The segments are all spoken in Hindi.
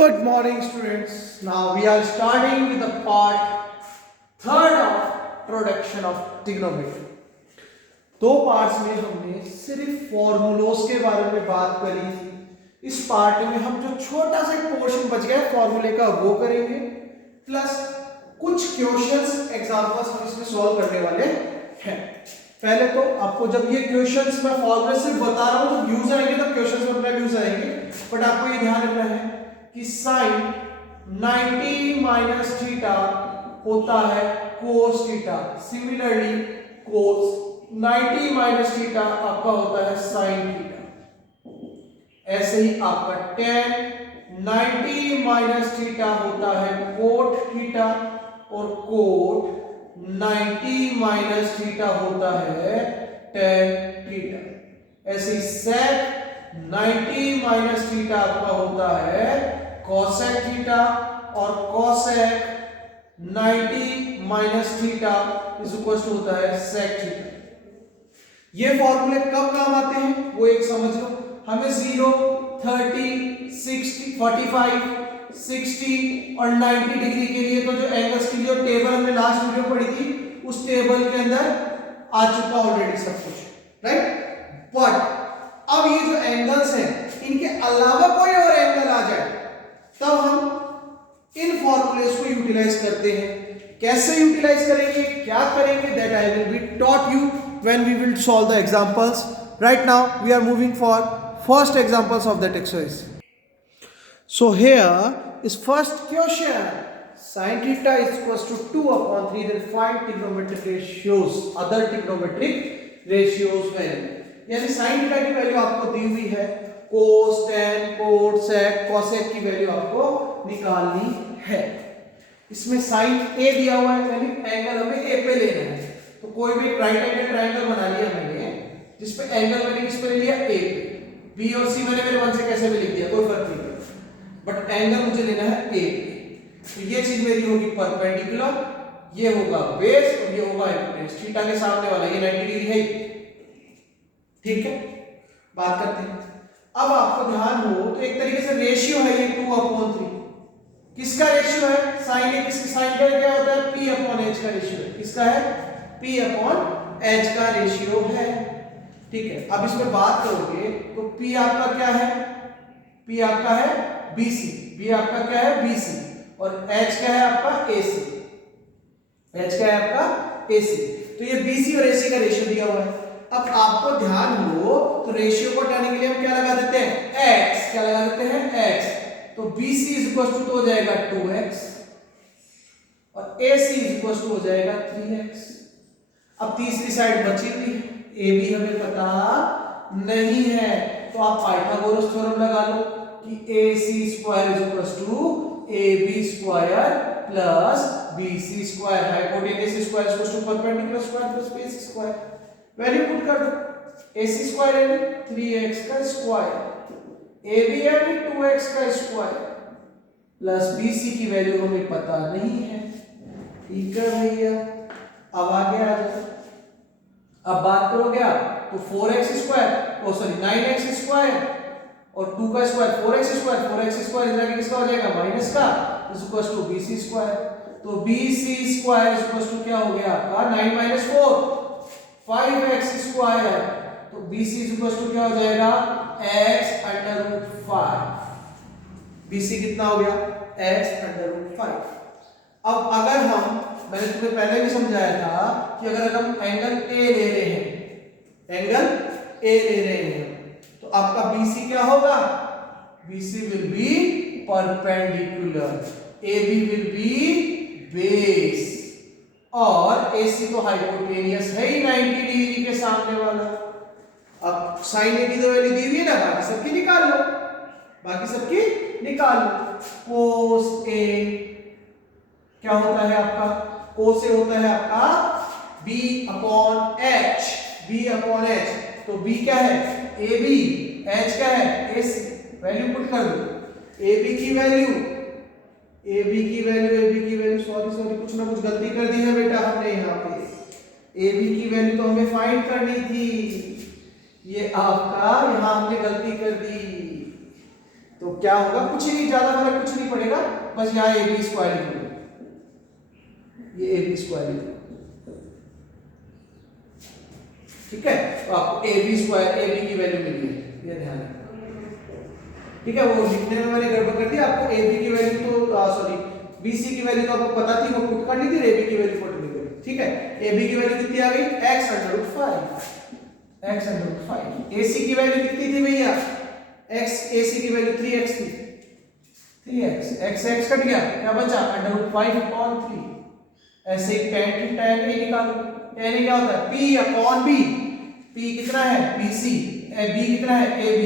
Good morning, students. Now we are starting with the part third of production of trigonometry. दो पार्ट्स में हमने सिर्फ फॉर्मूलोस के बारे में बात करी थी। इस पार्ट में हम जो छोटा सा एक पोर्शन बच गया है फॉर्मूले का वो करेंगे, प्लस कुछ क्वेश्चंस एग्जांपल्स हम इसमें सॉल्व करने वाले हैं। पहले तो आपको जब ये क्वेश्चंस मैं फॉर्मूले सिर्फ बता रहा हूं तो व्यूज आएंगे, तब क्वेश्चंस में अपना व्यूज आएंगे, बट आपको ये ध्यान रखना है कि sin 90 माइनस थीटा होता है cos theta. Similarly cos 90 minus theta आपका होता है sin थीटा। ऐसे ही आपका tan 90 माइनस थीटा होता है cot थीटा और cot 90 माइनस थीटा होता है tan थीटा। ऐसे ही sec 90 माइनस थीटा आपका होता है cosec थीटा और cosec 90 minus theta is equal to होता है sec थीटा। ये फॉर्मूले कब काम आते हैं वो एक समझ लो। हमें 0, 30, 60, 45, 60 और 90 डिग्री के लिए तो जो एंगल्स के लिए टेबल हमने लास्ट वीडियो पढ़ी थी उस टेबल के अंदर आ चुका ऑलरेडी सब कुछ, राइट। बट अब ये जो एंगल्स हैं इनके अलावा कोई और एंगल आ जाए तब हम इन फॉर्मूलेस को यूटिलाइज करते हैं। कैसे यूटिलाइज करेंगे, क्या करेंगे, that I will be taught you when we will solve the examples. Right now we are moving for first examples of that exercise. So here is first question, sin theta is equals to 2/3, then find trigonometric ratios, other trigonometric ratios value। यानी sin थीटा की वैल्यू आपको दी हुई है, cos, tan, cot, sec, cosec की वैल्यू आपको निकालनी है। इसमें sin a दिया हुआ है यानी एंगल हमें a पे लेना है। तो कोई भी राइट एंगल ट्रायंगल बना लिया मैंने जिस पे एंगल मैंने किस पे ले लिया, a पे। b और c मैंने मेरे मन से कैसे भी लिख दिया, कोई फर्क नहीं पड़ता, बट एंगल मुझे लेना है a पे। तो ये चीज मेरी होगी परपेंडिकुलर, ये होगा बेस और ये होगा हाइपोटेन्यूज। थीटा के सामने वाला ये 90 डिग्री है, ठीक है। बात करते हैं। अब आपको ध्यान हो तो एक तरीके से रेशियो है ये 2/3। किसका रेशियो है, sin a किसकी, sin का क्या होता है p/h का रेशियो है। किसका है, p/h का रेशियो है, ठीक है। अब इसमें बात करोगे तो p आपका क्या है, p आपका है bc, b आपका क्या है bc और h क्या है आपका ac, h क्या है आपका ac। तो ये bc और ac का रेशियो दिया हुआ है। अब आपको ध्यान हो तो रेशियो को हटाने के लिए हम क्या लगा देते हैं, x। क्या लगा देते हैं, x। तो bc इज इक्वल टू हो जाएगा 2x और ac इज इक्वल टू हो जाएगा 3x। अब तीसरी साइड बची हुई है, ab हमें पता नहीं है, तो आप पाइथागोरस थ्योरम लगा लो कि ac square is equal to ab square plus bc square. Hypotenuse square is equal to perpendicular square plus base square. Value put कर दो, ac स्क्वायर यानी 3x का स्क्वायर, ab यानी 2x का स्क्वायर प्लस bc की वैल्यू हमें पता नहीं है, ठीक है भैया। अब आगे आ जाओ, अब बात करोगे आप तो 4x स्क्वायर ओ सॉरी 9x स्क्वायर और 2 का square 4x square, 4x square इधर किसका हो जाएगा, माइनस का, is equal to bc square. तो bc square is equal to क्या हो गया आपका 9 - 4 5x स्क्वायर। तो bc इज इक्वल टू क्या हो जाएगा x√5। bc कितना हो गया, x√5। अब अगर हम, मैंने तुम्हें पहले भी समझाया था कि अगर हम एंगल a ले रहे हैं, एंगल a ले रहे हैं तो आपका bc क्या होगा, bc will be perpendicular, ab will be base और AC तो हाइपोटेनियस है ही 90 डिग्री के सामने वाला। अब sin a की तो वैल्यू दी हुई है ना, बाकी सबकी निकाल लो, बाकी सबकी निकाल लो। cos a क्या होता है आपका, cos a होता है आपका b/h, b/h। तो b क्या है ab, h क्या है AC। वैल्यू पुट कर दो, ab की वैल्यू सॉरी कुछ ना कुछ गलती कर दी है बेटा हमने यहाँ पे। ab की वैल्यू तो हमें फाइंड करनी थी, ये आपका यहाँ हमने गलती कर दी। तो क्या होगा, कुछ ही नहीं, ज्यादा फर्क कुछ नहीं पड़ेगा, बस यहाँ ए बी स्क्वायर लिख लो, ये ए बी स्क्वायर लिख लो, ठीक है। तो आपको A B square, A B की वैल्यू मिली है, ये ध्यान रखना, ठीक है। वो लिखने में मैंने गड़बड़ कर दी, आपको ए बी की वैल्यू तो सॉरी बी सी की वैल्यू तो आपको पता थी, वो पुट करनी थी, ए बी की वैल्यू पुट करनी थी, ठीक है। ए बी की वैल्यू कितनी आ गई, x under root 5, x under root 5। A C की वैल्यू कितनी थी भैया, x, ए सी की वैल्यू 3x थी, 3x, x से x कट गया, क्या बचा, अंडर रूट 5 अपॉन 3। ऐसे ही tan ए निकालो, tan ए क्या होता है, p अपॉन b, p कितना है, bc, b कितना है, ab,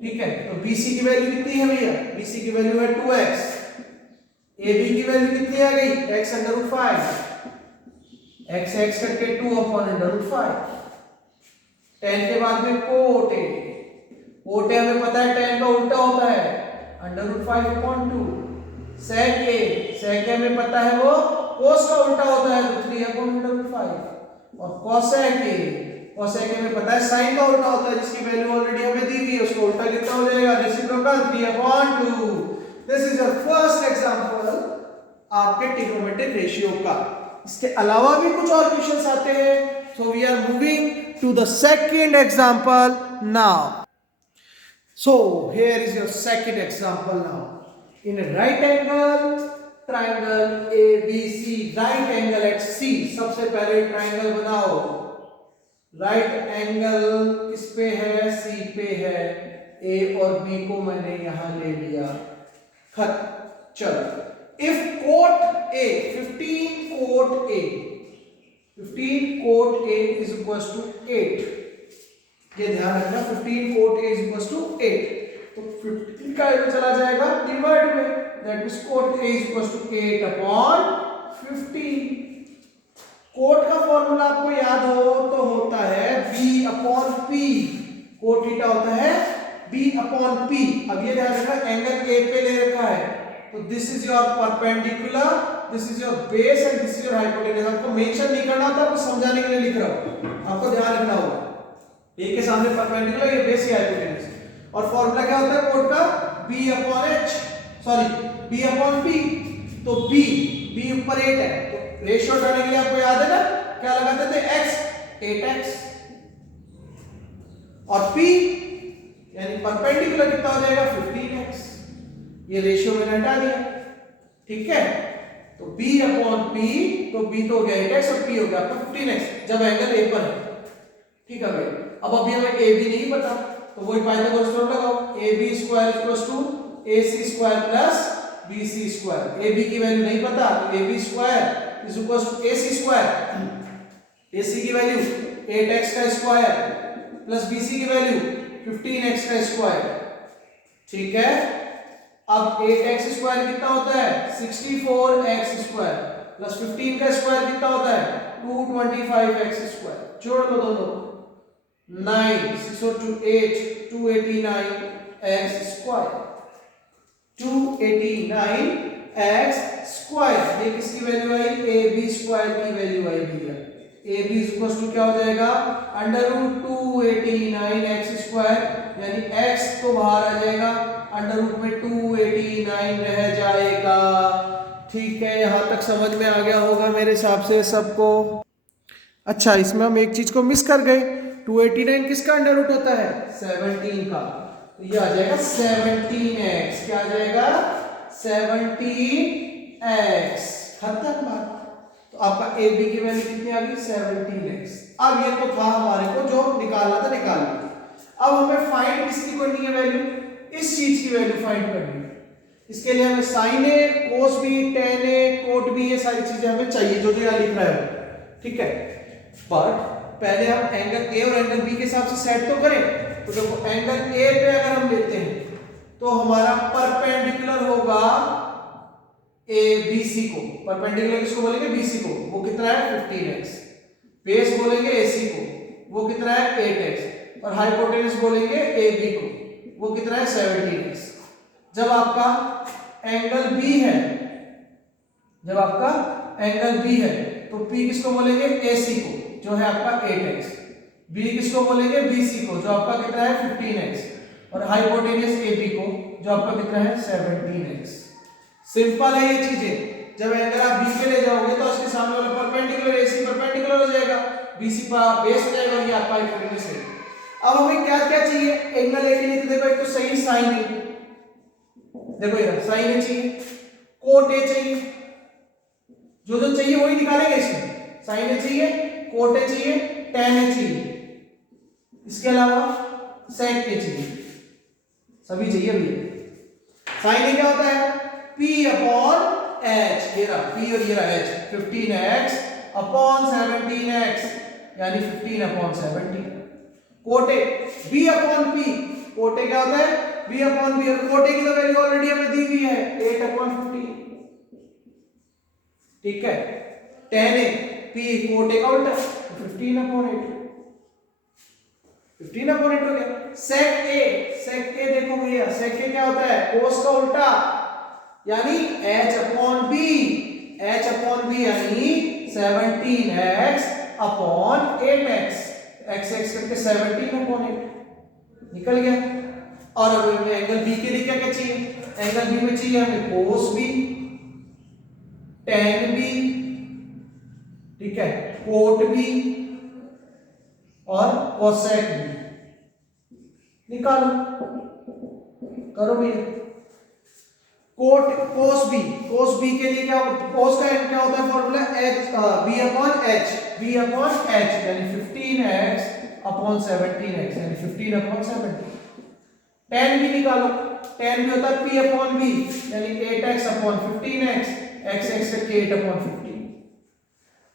ठीक है। तो bc की वैल्यू कितनी है भैया, bc की वैल्यू है 2x, ab की वैल्यू कितनी आ गई, x under root 5, x x करके 2 अपॉन अंडर रूट 5। tan के बाद में cot a, cot a हमें पता है tan का उल्टा होता है under root 5 upon 2। sec a हमें पता है वो cos का उल्टा होता है, तो 3 अपॉन अंडर रूट 5। और cosec a हमें पता है sin का उल्टा होता है, जिसकी वैल्यू ऑलरेडी हमें दी हुई है, उसको उल्टा कितना हो जाएगा, reciprocal 3 upon 2। This is your first example आपके ट्रिग्नोमेट्रिक रेशियो का। इसके अलावा भी कुछ और क्वेश्चंस आते हैं, so we are moving to the second example now. So here is your second example now. In a right angle triangle ABC, right angle at C, सबसे पहले ट्राइंगल बनाओ। राइट एंगल किस पे है, C पे है, A और B को मैंने यहां ले लिया, खत। चलो if cot A 15 cot A, 15 cot A is equals to 8, ये ध्यान रखना, 15 cot A is equals to 8, तो 15 का में चला जाएगा डिवाइड में, that means cot A is equals to 8 upon 15। Cot का फॉर्मूला आपको याद हो तो होता है B upon P, cot theta होता है B अपॉन P। अब ये ध्यान रखना एंगल A पे ले रखा है, तो this is your perpendicular, this is your base and this is your hypotenuse. आपको मेंशन नहीं करना होता, आपको समझाने के लिए लिख रहा हूं, आपको ध्यान रखना होगा। ए के सामने परपेंडिकुलर, ये बेस या हाइपोटेन्यूज। और फॉर्मूला क्या होता है कोट का, b upon h, sorry b upon p। तो b ऊपर 8 है, तो रेशियो हटाने के लिए आपको याद है ना क्या लगाते थे, x, 8x, और p यानी परपेंडिकुलर कितना हो जाएगा, 15x। ये रेशियो मैंने हटा दिया, ठीक है। तो b अपॉन p, तो b तो हो गया 8x और p हो गया आपका 15x, जब एंगल a पर है, ठीक है भाई। अब अभी हमें ए बी नहीं पता, तो वही पाइथागोरस थ्योरम लगाओ, A B square equals to A C square plus B C square. A B की वैल्यू नहीं पता, तो A B square is equals to A C square, A C की वैल्यू 8x का स्क्वायर प्लस बी सी की वैल्यू 15x का स्क्वायर, ठीक है। अब 8x स्क्वायर कितना होता है, 64x स्क्वायर प्लस 15 का स्क्वायर कितना होता है, 225x स्क्वायर। जोड़ लो दोनों, 9 6 और 2 8, 289x स्क्वायर, 289x स्क्वायर। ये किसकी वैल्यू आई, ए बी स्क्वायर की वैल्यू आई भैया। ए बी इक्वल्स टू क्या हो जाएगा, अंडर रूट 289x स्क्वायर, यानी x तो बाहर आ जाएगा, अंडर रूट में 289 रह जाएगा, ठीक है। यहां तक समझ में आ गया होगा मेरे हिसाब से सबको। अच्छा, इसमें हम एक चीज को मिस कर गए, 289 किसका अंडर रूट होता है, 17 का, तो ये आ जाएगा 17x, क्या आ जाएगा 17x, खत्म बात। तो आपका ए बी की वैल्यू कितनी आ गई, 17x। अब ये तो था हमारे को जो निकालना था, निकाल लिया। अब हमें फाइंड किसकी करनी है वैल्यू, इस चीज की वैल्यू फाइंड करनी है। इसके लिए हमें साइन ए, कोस बी, टेन ए, कोट बी, ये सारी चीजें हमें चाहिए जो यहाँ लिख रहा है, ठीक है। बट पहले हम एंगल ए और एंगल बी के हिसाब से सेट तो करें। तो देखो एंगल ए पे अगर हम लेते हैं तो हमारा परपेंडिकुलर होगा ए बी सी को, परपेंडिकुलर किसको बोलेंगे, बी सी को, वो कितना है 15x। बेस बोलेंगे ए सी को, वो कितना है 8x। और हाइपोटेन्यूज बोलेंगे ए बी को, वो कितना है 17x। जब आपका एंगल बी है, जब आपका एंगल बी है तो P किसको बोलेंगे, AC को, जो है आपका 8x। B किसको बोलेंगे, BC को, जो आपका कितना है 15x। और हाइपोटेन्यूज AB को, जो आपका कितना है 17x। सिंपल है ये चीजें। जब एंगल आप बी पे ले जाओगे तो उसके सामने वाला परपेंडिकुलर एसी परपेंडिकुलर हो जाएगा, बीसी पर बेस हो जाएगा, ये आपका हाइपोटेन्यूज है। अब हमें क्या क्या चाहिए एंगल ए के लिए? तो देखो एक तो सही साइन ए, देखो ये साइन ए चाहिए, कोट ए चाहिए, जो जो चाहिए वही निकालेंगे इसमें। साइन ए चाहिए, कोट ए चाहिए, tan ए चाहिए, इसके अलावा sec ए चाहिए, सभी चाहिए भैया। साइन ए क्या होता है? p अपॉन h, ये रहा p और ये रहा h, 15x अपॉन 17x यानी 15 upon 17। Cot A b upon p, cot A क्या होता है? b अपॉन b, और कोट ए की तो वैल्यू ऑलरेडी हमें दी हुई है 8 अपॉन 15, ठीक है। tan A p cot A का उल्टा 15 अपॉन 8, 15 अपॉन 8 हो गया। sec a देखो भैया, sec a क्या होता है? cos का उल्टा यानी h upon b, h upon b यानी 17x अपॉन 8x, x करके 17 अपॉन 8 निकल गया। और अब हमें एंगल b के लिए क्या क्या चाहिए? एंगल b में चाहिए हमें cos b, tan b, ठीक है, कोट b और cosec b। निकालो, करो भैया। कोट cos b के लिए क्या cos का क्या होता है formula? h b upon h यानी 15x अपॉन 17x यानी 15 अपॉन 17। tan b निकालो, tan b होता है p अपॉन b यानी 8x अपॉन 15x, x करके 8 अपॉन 15।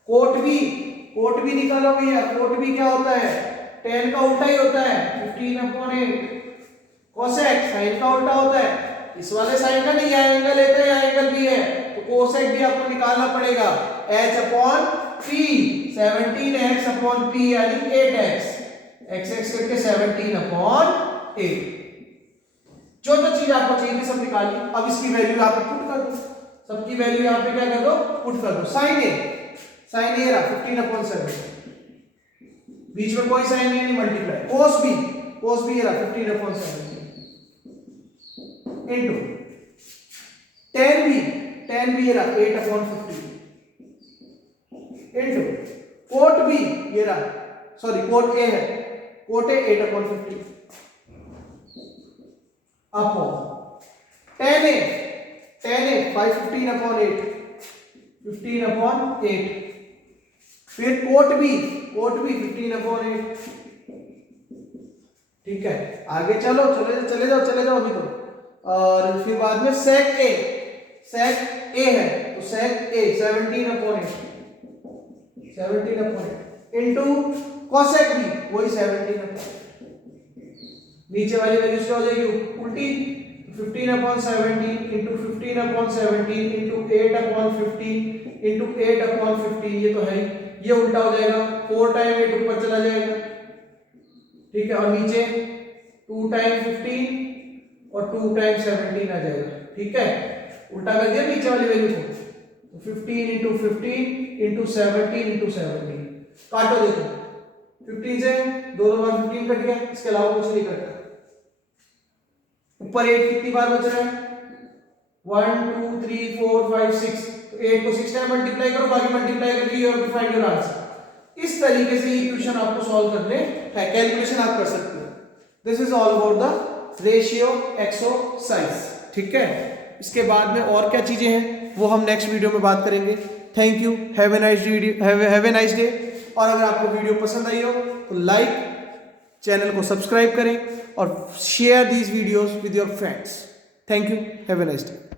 कोट b निकालो भैया, कोट b क्या होता है? tan का उल्टा ही होता है 15 अपॉन 8। cosec sin का उल्टा होता है, इस वाले साइन का नहीं, यहाँ एंगल लेते हैं, एंगल भी है तो cosec भी आपको निकालना पड़ेगा h upon p, 17x upon p यानी 8x, x करके 17 अपॉन 8। जो जो चीज आपको चाहिए थी सब निकाली। अब इसकी वैल्यू यहाँ पे पुट कर दो, सबकी वैल्यू यहाँ पे क्या कर दो? पुट कर दो। साइन ए रहा 15 अपॉन 7, बीच में कोई साइन नहीं है, मल्टीप्लाई। cos b रहा 15 अपॉन 7 इनटू tan b ये रहा 8 अपॉन 15 इनटू कोट b ये रहा, सॉरी कोट a है, cot a 8 upon 15 upon tan a 515 upon 8, 15 upon 8, फिर कोट b 15 अपॉन 8, ठीक है। आगे चलो, चले जाओ अभी तो। और फिर बाद में sec a है तो sec a 17 upon 8 into cosec b वही 17 अपॉन 8। नीचे वाली वैल्यू क्या हो जाएगी? उल्टी, 15 upon 17 into 15 upon 17 into 8 upon 15 into 8 upon 15, ये तो है, ये उल्टा हो जाएगा, 4 टाइम 8 ऊपर चला जाएगा, ठीक है, और नीचे 2 टाइम 15 और 2 टाइम 17 आ जाएगा, ठीक है। उल्टा कर दिया नीचे वाली वैल्यू को, तो 15 इंटू 15 इंटू 17 इंटू 17, काटो देखो, 15 से 2 बार 15 कट गया, इसके अलावा कुछ नहीं कटा। ऊपर 8 कितनी बार बच रहा है? 1 2 3 4 5 6, तो 8 को 6 टाइम मल्टीप्लाई करो, बाकी मल्टीप्लाई करके you have to find your answer. इस तरीके से इक्वेशन आपको सॉल्व करने है, कैलकुलेशन आप कर सकते हो। This is all about the ratio exercise, ठीक है। इसके बाद में और क्या चीजें हैं वो हम नेक्स्ट वीडियो में बात करेंगे। Thank you, have a nice day. और अगर आपको वीडियो पसंद आई हो तो लाइक, चैनल को सब्सक्राइब करें और share these videos with your friends. Thank you, have a nice day.